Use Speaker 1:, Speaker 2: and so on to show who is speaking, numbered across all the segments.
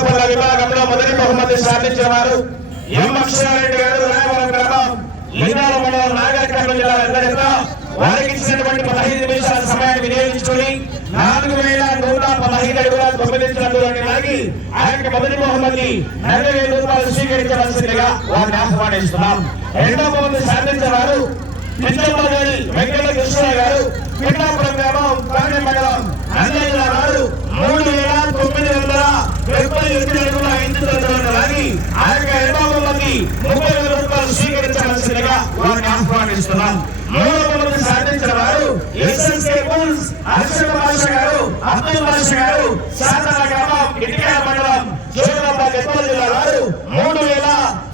Speaker 1: పూల విభాగంలో మొదటి బహుమతి సాధించిన వారు ఎం అక్షరారెడ్డి గారు రాయవరం గ్రామం లింగాల మండలం నాగరికర్ణ జిల్లా వారికి ఇచ్చినటువంటి పదహైదు నిమిషాల సమయాన్ని వినియోగించుకొని నాలుగు వేల నూట పదహైదు అడుగుల తొమ్మిది ఇంచుల లాగి ఆయనకి మొదటి బహుమతి నలభై వేల రూపాయలు స్వీకరించవలసిందిగా వారిని ఆహ్వానిస్తున్నాం. రెండవ బహుమతి సాధించిన వారు వెంకట కృష్ణ గారు పిఠాపురం గ్రామం కాణి మండలం అన్నయ్య గారు మూడు వేల తొమ్మిది వందల డెబ్బై ఎనిమిది అడుగుల ఐదు తొమ్మిది లాగి ఆ యొక్క రెండవ మంది ముప్పై వేల రూపాయలు స్వీకరించవలసిందిగా వారిని ఆహ్వానిస్తున్నాం. మూడవ మంది సాధించిన వారు ఎస్ఎస్కే బుల్స్ అర్షద భాష గారు అబ్దుల్ భాష గారు శాసన గ్రామం ఇటికాల మండలం జోగులాంబ గద్వాల జిల్లా వారు మూడు వేల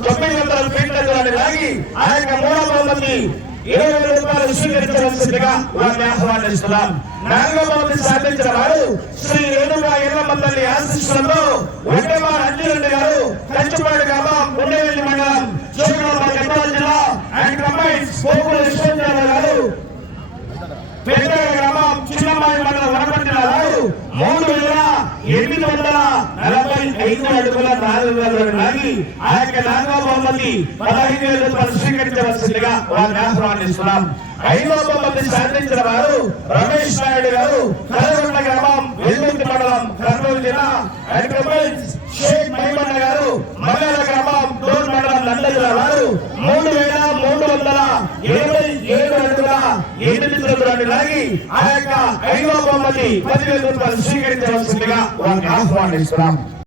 Speaker 1: తొమ్మిది వందల ఫీట్ల లాగి ఆ యొక్క మూడవ మంది ఇరవై వేల రూపాయలు స్వీకరించవలసిందిగా వారిని ఆహ్వానిస్తున్నాం. నాలుగవ మంది సాధించిన వారు శ్రీ రేణుగా ఎర్రమ్మ తల్లి ఆశిస్సులతో వెంకటమార్ అంజిరెడ్డి గారు కంచుపాడు గ్రామం ఉండేవెల్లి మండలం జోగులాంబ గద్వాల జిల్లా అండ్ కంబైన్స్ విశ్వవిద్యాలయ గారు పెద్ద గ్రామం చిన్నమ్మాయి మండలం వనపర్తి జిల్లా మూడు వేల ఎనిమిది వందల నలభై ఐదు అడుగుల నాలుగు నాగి ఆ యొక్క నాలుగవ బహుమతి పదహైదు వేల రూపాయలు వారిని ఆహ్వానిస్తున్నాం ఐదవ బహుమతి సాధించిన వారు రమేష్ నాయుడు గారు కలగొండ గ్రామం వెల్లుంటి మండలం కర్నూలు జిల్లా అండ్ షేక్ మైమన్న గారు మంగళ గ్రామం డోర్ మండలం నంద వారు మూడు ఇరవై ఏడు అడుగుల ఎనిమిది చదువులను లాగి ఆ యొక్క ఐదవ బొమ్మని పదివేల రూపాయలు స్వీకరించవలసిందిగా వారిని ఆహ్వానిస్తున్నాం.